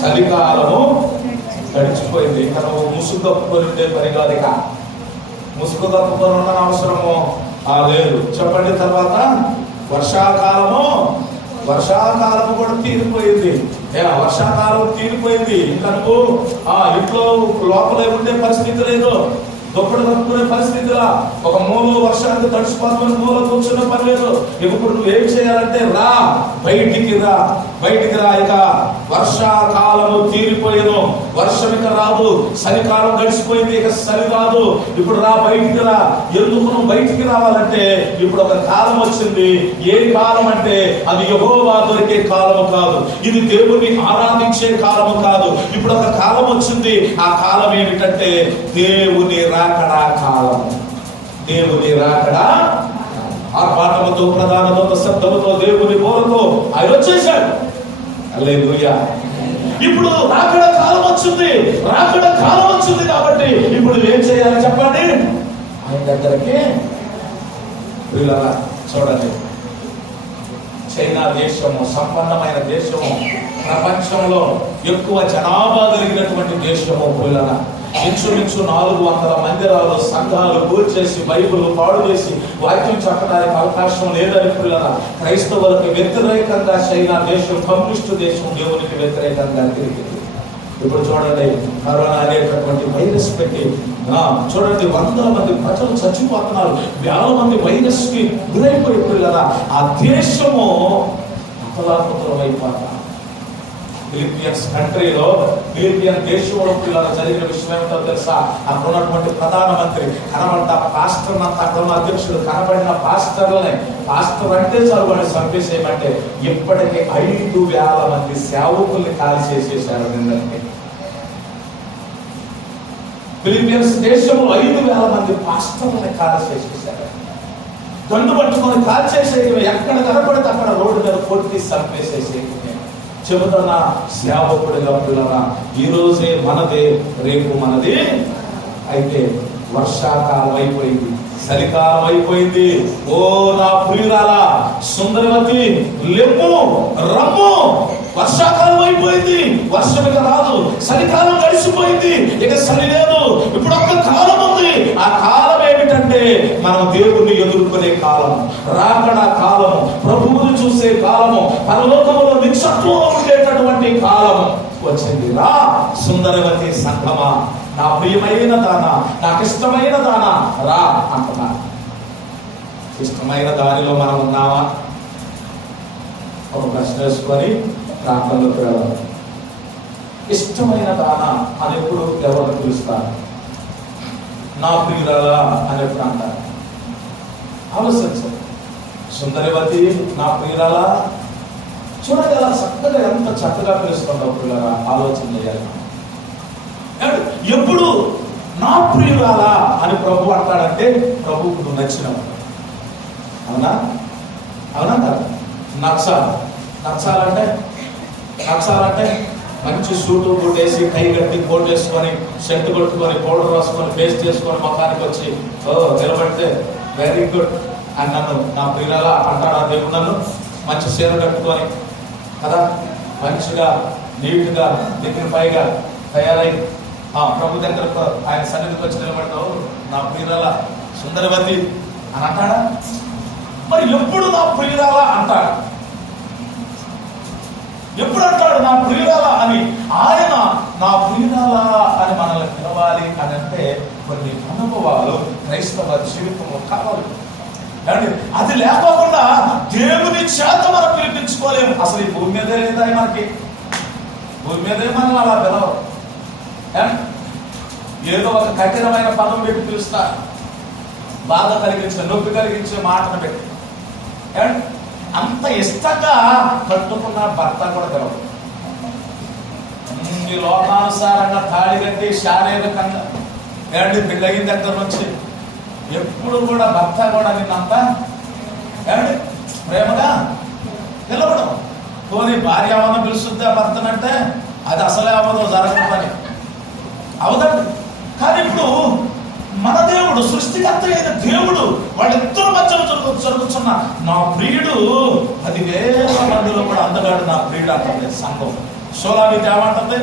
చలికాలము గడిచిపోయింది. ఇక నువ్వు ముసుగు కప్పుకొని పని కాదు, ఇక ముసుగు కప్పుకొని ఉన్న అవసరము లేదు. చెప్పండి. తర్వాత వర్షాకాలము కూడా తీరిపోయింది. వర్షాకాలం తీరిపోయింది. ఇంకా నువ్వు ఇంట్లో లోపలే ఉండే పరిస్థితి లేదు, దుప్పటి కప్పుకునే పరిస్థితిలా ఒక మూల వర్షానికి తడిసిపోతున్న మూల కూర్చునే పని లేదు. ఇప్పుడు నువ్వు ఏం చేయాలంటే బయటికి రా. ఇక వర్షాకాలము తీరిపోయేను, వర్షం ఇక రాదు. చలికాలం గడిచిపోయింది, ఇక చలి రాదు. ఇప్పుడు బయటికి రా. ఎందుకు నువ్వు బయటికి రావాలంటే ఇప్పుడు ఒక కాలం వచ్చింది. ఏ కాలం అంటే అది యెహోవా దొరికే కాలము కాదు, ఇది దేవుని ఆరాధించే కాలము కాదు. ఇప్పుడు ఒక కాలం వచ్చింది. ఆ కాలం ఏమిటంటే దేవుని రాకడా కాలం. దేవుని రాకడా ఆర్భాటముతో, ప్రధాన దూత శబ్దముతో, దేవుని బోరతో ఆయన వచ్చేశాడు. హల్లెలూయా. ఇప్పుడు రాకడా కాలం వచ్చింది కాబట్టి ఇప్పుడు ఏం చేయాలి చెప్పండి? ఆయన దగ్గరికి చూడండి. చైనా దేశము సంపన్నమైన దేశము, ప్రపంచంలో ఎక్కువ జనాభా కలిగినటువంటి దేశము. పిల్లల ఇంచుమించు 400 మందిరాలు, సంఘాలు కూర్చేసి బైబిల్ పాడు చేసి వాక్యం చెప్పడానికి అవకాశం లేదని పిల్లల క్రైస్తవులకు వ్యతిరేకంగా చైనా దేశం, కమ్యూనిస్టు దేశం దేవునికి వ్యతిరేకంగా తిరిగింది. ఇప్పుడు చూడండి, కరోనా అనేటటువంటి వైరస్ పెట్టి చూడండి 100 మంది ప్రజలు చచ్చిపోతున్నారు, 1000 మంది వైరస్ కి గురైపోయి పిల్లల ఆ దేశము అతలాకుతలం అయిపోతారు. ఫిలిపియన్స్ కంట్రీలో, ఫిలిపియన్ దేశంలో పిల్లలు జరిగిన విషయం ఏమిటో తెలుసా? అక్కడ ఉన్నటువంటి ప్రధానమంత్రి కనబడ్డ పాస్టర్ అంతా, అక్కడ ఉన్న అధ్యక్షుడు కనబడిన పాస్టర్లని, పాస్టర్ అంటే చాలు వాడిని చంపేసేయమంటే ఇప్పటికే 5,000 మంది సేవకుల్ని కాల్ చేసేసారు. నిన్నటి ఫిలిపియన్స్ దేశంలో 5,000 మంది పాస్టర్లని కాల్ చేసేసారు. గండు పట్టుకొని కాల్ చేసేయటమే, ఎక్కడ కనపడితే అక్కడ రోడ్డు మీద కొట్టి చంపేసేసేయటమే. చెబుతున్న సేవకుడిగా పిల్లరా, ఈ రోజే మనదే, రేపు మనది. అయితే వర్షాకాలం అయిపోయింది, చలికాలం అయిపోయింది. ఓ నా ప్రియురాలా సుందరవతి, లెమ్ము రమ్ము. వర్షాకాలం అయిపోయింది, వర్షం ఇక రాదు. చలికాలం గడిచిపోయింది, ఇక చలి లేదు. ఇప్పుడు ఒక కాలం ఉంది. ఆ కాలం ఏమిటంటే మనం దేవుణ్ణి ఎదుర్కొనే కాలం, రాకడా కాలము, ప్రభువుని చూసే కాలము, పరలోకములో నిత్యత్వంలో ఉండేటటువంటి కాలము వచ్చింది. రా సుందరవతి సంఘమా, నా ప్రియమైన దానా, నాకు ఇష్టమైన దానా రా అంటున్నా. ఇష్టమైన దానిలో మనం ఉన్నామా? ఒక ప్రశ్న వేసుకొని ప్రాంతంలోకి వెళ్ళాలి. ఇష్టమైన దానా అని ఎప్పుడు ఎవరు పిలుస్తారు? నా ప్రియురాలా అని ఎప్పుడు అంటారు? ఆలోచించాలి. సుందరవతి నా ప్రియురాలా, చూడగల చక్కగా ఎంత చక్కగా పిలుస్తుందో పిల్లరా, ఆలోచన చేయాలి. ఎప్పుడు నా ప్రియురాలా అని ప్రభు అంటాడంటే ప్రభువుకు నువ్వు నచ్చినవు. అవునా? అవునా కాదు? నచ్చాలంటే మంచి సూటు కొట్టేసి, కై కట్టి కోట్ వేసుకొని, షర్ట్ కొట్టుకొని, పౌడర్ రాసుకొని, పేస్ట్ చేసుకొని మొత్తానికి వచ్చి నిలబడితే వెరీ గుడ్ అని నన్ను నా ప్రియురాలా అంటాడా దేవుడు? నన్ను మంచి చీర కట్టుకొని కదా, మంచిగా నీట్గా దగ్గరపైగా తయారై ప్రభు దగ్గర ఆయన సన్నిధికి వచ్చి నిలబడతావు, నా ప్రియురాలా సుందరవతి అని అంటాడా? మరి ఎప్పుడు నా ప్రియురాలా అంటాడు? ఎప్పుడు అంటాడు నా ప్రియురాలా అని? ఆయన నా ప్రియురాలా అని మనల్ని పిలవాలి అని అంటే కొన్ని అనుభవాలు క్రైస్తవ జీవితంలో కావాలి. అది లేకోకుండా దేవుని చేత మనం పిలిపించుకోలేము. అసలు ఈ భూమి మీదే లేదా మనకి? భూమి మీదే మనం అలా పిలవరు. ఏదో ఒక కఠినమైన పదం పెట్టి పిలుస్తారు, బాధ కలిగించే, నొప్పి కలిగించే మాటను పెట్టి. అంత ఇష్టంగా కట్టుకున్న భర్త కూడా పిలవరు. ఈ లోకానుసారంగా తాళి కట్టి శారీరకంగా పెళ్ళయిన దగ్గర నుంచి ఎప్పుడు కూడా భర్త కూడా నిన్నంతా ప్రేమగా పిలవడం. పోనీ భార్య ఏమన్నా పిలుస్తుందా భర్తనంటే అది అసలే అవ్వదు, జరగని పని అవదండి. కానీ ఇప్పుడు మన దేవుడు, సృష్టికర్త అయిన దేవుడు, వాళ్ళిద్దరు మధ్యలో జరుగుతున్న నా ప్రియుడు 10,000 మందిలో కూడా అందగాడు నా ప్రియుడు అంటుంది సంఘం. సోలామితి ఏమంటుంది?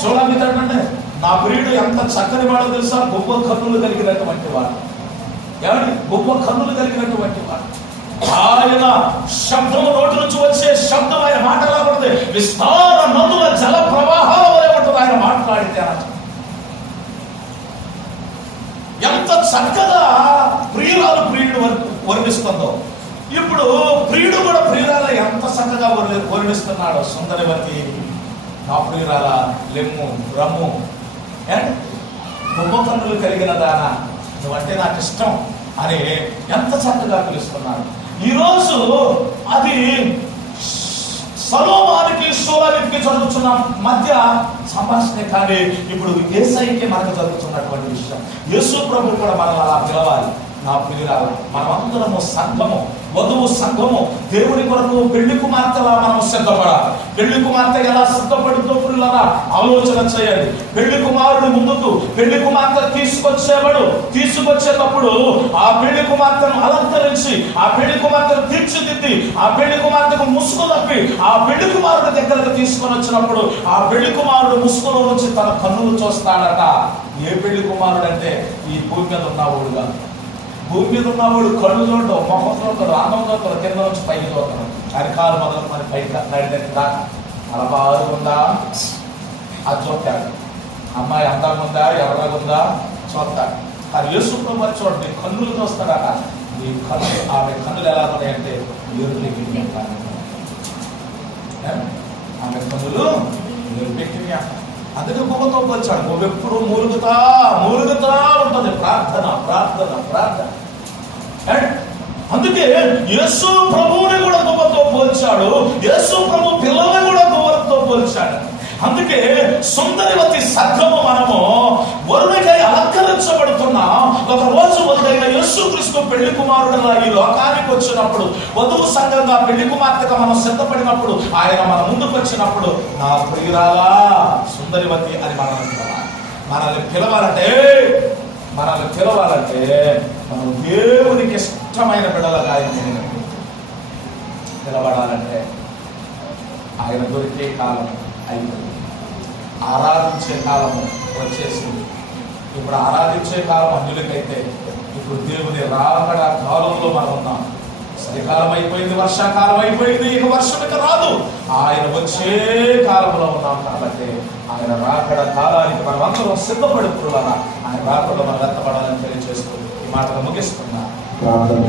సోలామితి అంటే నా ప్రియుడు ఎంత చక్కని వాడో తెలుసా? గొప్ప కన్నులు కలిగినటువంటి వాడు. ఏమండి? గొప్ప కన్నులు కలిగినటువంటి వాడు. ఆయన శబ్దము నోటి నుంచి వచ్చే శబ్దం, ఆయన మాటలా ఉంటుంది, విస్తార నదుల జల ప్రవాహాల వలె ఉంటుంది ఆయన మాట్లాడితే. ఎంత చక్కగా ప్రియురాలు ప్రియుడు వర్ణిస్తుందో, ఇప్పుడు ప్రియుడు కూడా ప్రియురాల ఎంత చక్కగా వర్ణిస్తున్నాడు. సుందరవతి నా ప్రియురాల, లెమ్ము రమ్ము, కుంభకన్నులు కలిగిన దానా, నువ్వంటే నాకు ఇష్టం అని ఎంత చక్కగా పిలుస్తున్నాడు. ఈరోజు అది సొలొమోనుకి సూలమితికి జరుగుతున్న మధ్య సంభాషణ. కానీ ఇప్పుడు యేసయ్యకి మనకు జరుగుతున్నటువంటి విషయం. యేసు ప్రభు కూడా మనం అలా పిలవాలి, నా ప్రియురాలు. మనమందరము సంఘము, వధువు సంఘము, దేవుడి కొరకు పెళ్లి కుమార్తెలా మనం సిద్ధపడాలి. పెళ్లి కుమార్తె ఎలా సిద్ధపడుతూ పిల్లలా ఆలోచన చేయండి. పెళ్లి కుమారుడు ముందుకు పెళ్లి కుమార్తె తీసుకొచ్చేటప్పుడు ఆ పెళ్లి కుమార్తెను అలంకరించి, ఆ పెళ్లి కుమార్తెను తీర్చిదిద్ది, ఆ పెళ్లి కుమార్తెకు ముసుగు తప్పి ఆ పెళ్లి కుమారుడు దగ్గరకు తీసుకొని వచ్చినప్పుడు ఆ పెళ్లి కుమారుడు ముసుగులో నుంచి తన కన్నులు చూస్తాడట. ఏ పెళ్లి కుమారుడు అంటే ఈ భూమి మీద ఉన్నవాడు కాదు. భూమి మీద ఉన్నవాడు కళ్ళు చూడడం, మొహం చూడతాడు, అన్నం చూడతాడు, కింద నుంచి పైకి చూడతాడు, అరికాలు మొదలు మన పైకి నడిదట్టి దాకా అలా బాగుందా అది చూస్తాడు. అమ్మాయి అందంగా ఉందా, ఎర్రగా ఉందా చూస్తాడు. అది యేసు ప్రభు చూడండి, కన్నులు చూస్తాడట. ఈ కన్ను, ఆమె కన్నులు ఎలా ఉన్నాయంటే ఆమె కనులు పెట్టినా. అందుకే గుమ్మతో వచ్చాడు. నువ్వు ఎప్పుడు మూలుగుతా ఉంటుంది ప్రార్థన ప్రార్థన ప్రార్థన. అందుకే యేసు ప్రభువుని కూడా గుమ్మతో పోల్చాడు. యేసు ప్రభు పిల్లల్ని కూడా గుమ్మతో పోల్చాడు. అందుకే సుందరివతి సంఘము మనము వరుడికై అలంకరించబడుతున్నా. ఒక రోజు వరుడైన యేసుక్రీస్తు పెళ్లి కుమారుడుగా ఈ లోకానికి వచ్చినప్పుడు, వధువు సంఘంగా పెళ్లి కుమార్తెగా మనం సిద్ధపడినప్పుడు, ఆయన మన ముందుకు వచ్చినప్పుడు నా ప్రియురాలా సుందరివతి అని మనల్ని పిలవాలంటే మనం దేవునికి ఇష్టమైన బిడ్డలుగా ఆయన పిలవడాలంటే ఆయన దొరికే కాలం అయిపోయింది. ఆరాధించే కాలము వచ్చేసింది. ఇప్పుడు ఆరాధించే కాలం అన్యులకైతే ఇప్పుడు దేవుని రాకడ కాలంలో మనం ఉన్నాం. చలికాలం అయిపోయింది, వర్షాకాలం అయిపోయింది, ఇక వర్షం ఇక రాదు. ఆయన వచ్చే కాలంలో ఉన్నాం. కాబట్టి ఆయన రాకడ కాలానికి మనం అందరం సిద్ధపడుతున్నా. ఆయన రాకడ మనం ఎత్తపడాలని తెలియజేస్తూ ఈ మాటలు ముగిస్తున్నా. ప్రార్థన